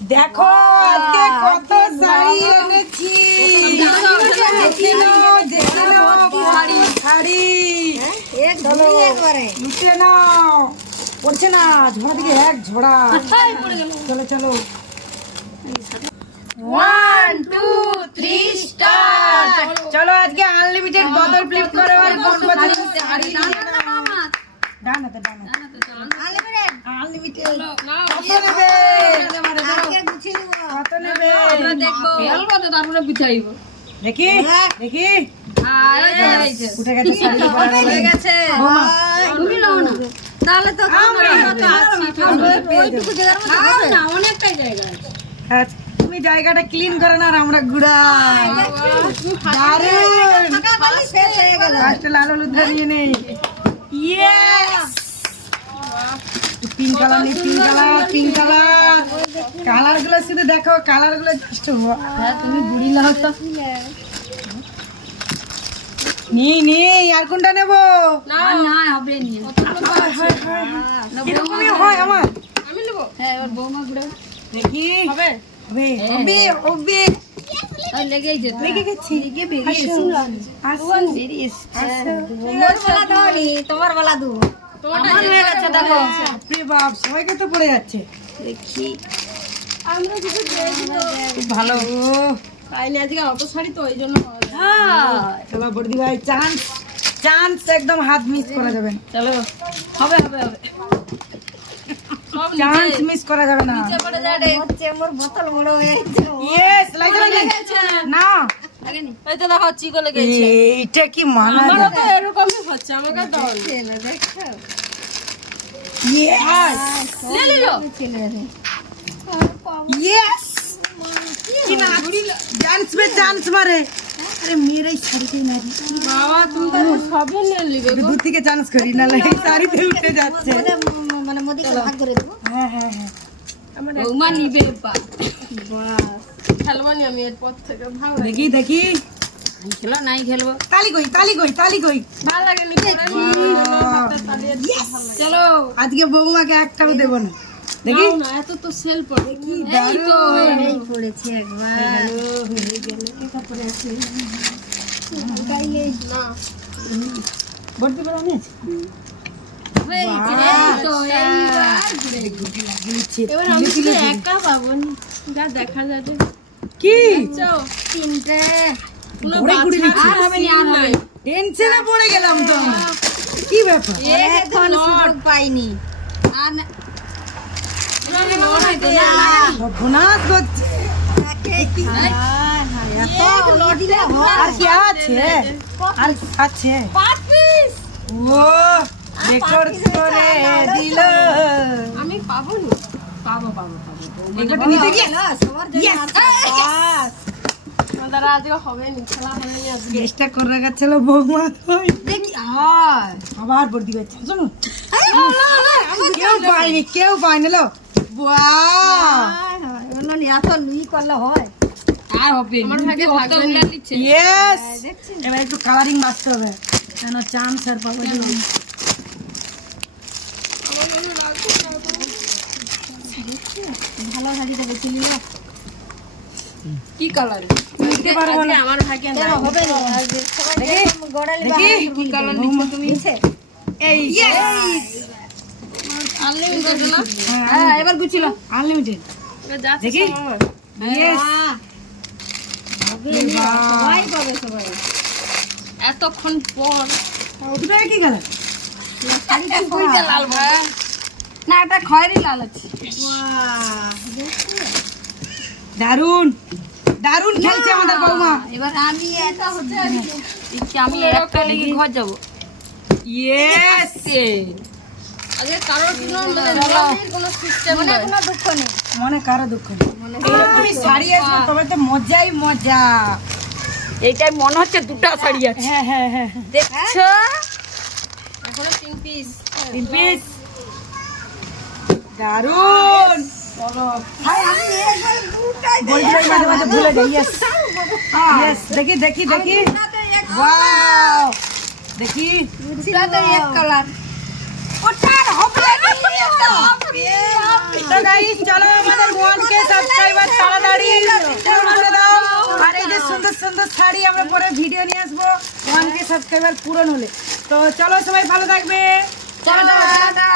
দেখো আজকে কত শাড়ি এনেছি। শাড়ি লুটে নাও, পড়ছে না ঝোড়া দিকে এক ঝোড়া। চলো চলো, 1 2 3 স্টার্ট। চলো আজকে আনলিমিটেড বোতল ফ্লিপ করো আর কোন বোতল শাড়ি ডানাতে আনলিমিটেড কত নেবে আমরা দেখবো খেলবো তো তারপরে বিছাইব। দেখি দেখি উঠে গেছে শাড়ি হয়ে গেছে। তুমি নাও না, তাহলে তো ওইটুকু জায়গার মধ্যে হবে না, অনেকটাই জায়গা আছে। হ্যাঁ, তুমি জায়গাটা ক্লিন করো না আর আমরা ঘুরাই। দারুণ, ফার্স্ট লাল হলুদ দিয়ে নেই। ইয়েস, পিঙ্ক কালার নেই, pink colour, pink colour. Colour গুলো শুধু দেখো, কালার গুলো জাস্ট তুমি বুড়ি লাও তো। নি আর কোনটা নেবো? না না হবে নি, এরকমই হয় আমার। আমি নেব। হ্যাঁ, এবার বৌমা ঘুরে দেখি হবে হবে হবে হবে। তাই লেগেই যেত। লেগে গেছি, লেগে বেরিয়েছি। আসুন বেরিয়েছি। মোর বলা দাওনি, তোমার বলা দু। আমার হয়ে গেছে দেখো। বাপরে বাপ, সবাইকে তো পড়ে যাচ্ছে। দেখি আমরা কিছু দিয়ে দিল। খুব ভালো। তাইলে আজকে অত শাড়ি তো ওইজন্য হ্যাঁ। চলো বর্দি ভাই, চান্স চান্স, একদম হাত মিস করা যাবে না। চলো হবে হবে হবে। সব চান্স মিস করা যাবে না। নিচে পড়ে যায় রে। হচ্ছে মোর বোতল বড় হয়ে গেছে। ইয়েস, লাগে না লাগেনি। এই তো দেখো চিকো লেগেছে। এইটা কি মানা আমারও যায়? তো এরকমই হচ্ছে, আমাকে দাও। দেখো। ইয়েস ले लो। ইয়েস, কি না চান্স पे চান্স মারে। আরে মেয়েরাই শাড়িতে নারী, বাবা তুমি তো সবে নিয়ে নিবে গো। দূর থেকে চান্স করি না, লাগে শাড়িতে উঠে যাচ্ছে। মানে মোদিকে ভাগ করে দেবো। হ্যাঁ হ্যাঁ হ্যাঁ, বৌমা নিবে বা। বাস খেলবো নি আমি এরপর থেকে, ভালো লাগে। দেখি দেখি। খেলো নাই খেলবো, তালি কই, তালি কই, তালি কই। ভালো লাগে নি। চলো আজকে বৌমাকে একটাও দেবো না। দেখি নাও না, এত তো সেল পড়ে। এই তো এই পড়েছে একবার। না ভর্তি করে আমি আছি। হয়েছে রে, এই তো এইবার ঘুরে। এবার আমি তো একা পাবো না, যা দেখা যাবে। কি চলো তিনটে কোনো ঘুরে ঘুরে বাছা দিচ্ছি। আর হবে না, আর হবে না। টেনশনে পড়ে গেলাম তো। কি ব্যাপার? এখন সুযোগ পাইনি। আর না- এবার মনে হয় তো না। সর্বনাশ করছে। এত লট দিলে হয়। আর কি আছে? আর আছে? ও রেকর্ড করে দিল। আমি পাবো না, পাবো পাবো পাবো। রেকর্ড নিতে গিয়ে সবার জন্য Yes! দাদা আজকে হবে না, খেলা হবে না আজকে। চেষ্টা করে রাখাচ্ছিল বৌমা। দেখি হয়। আবার ভর্তি করছে। শোনো, কেউ পায়নি, কেউ পায়নি। লো এত লুই করলে হয়। আর হবে আমার ভাগে ভাগবে না নিচ্ছে। ইয়েস, এবার একটু কালারিং বাঁচতে হবে, কেন চান্স আর পাবো না। ভালো শাড়িটা বেশি নিল। কি কালার? দিতে পারবো না। আমার ভাগে না। হবে না আজকে সবাই যেরকম গোড়ালি দেখি কি কালার নিচ্ছ তুমি? নিচে। এই আনলিমিটেড না? হ্যাঁ, এবার গুছিলো আনলিমিটেড। এবার যাচ্ছে দেখি। সবার। ইয়েস, সবাই পাবে সবাই। এতক্ষণ পর দুটো একই কালার। দুইটা লাল ভাই। না, এটা খয়েরি লাল আছে। দারুন দারুন খেলছে আমাদের বৌমা। এবার আমি এটা হচ্ছে আমি একটা লেগে ঘর যাবো। ইয়েস, আগে কারোর কোনো সিস্টেম মনে নাই। কোনো দুঃখ নেই। মনে কারো দুঃখ নেই। এরকমই শাড়ি আছে তবে তো মজাই মজা। এইটাই মনে হচ্ছে দুটো শাড়ি আছে। হ্যাঁ হ্যাঁ হ্যাঁ, দেখছো? এখনো 3 পিস। তিন পিস। দারুন। বলছিলাম মাঝে মাঝে ভুলে যাই। ইয়েস ইয়েস, দেখি দেখি দেখি। ওয়াও, দেখি দুটা তো এক কালার। ওটার হবে না। তো গাইস চলো আমাদের 1K সাবস্ক্রাইব সুন্দর শাড়ি আমরা পরে ভিডিও নিয়ে আসবো 1K সাবস্ক্রাইবার পূরণ হলে। তো চলো সবাই ভালো থাকবে। টাটা।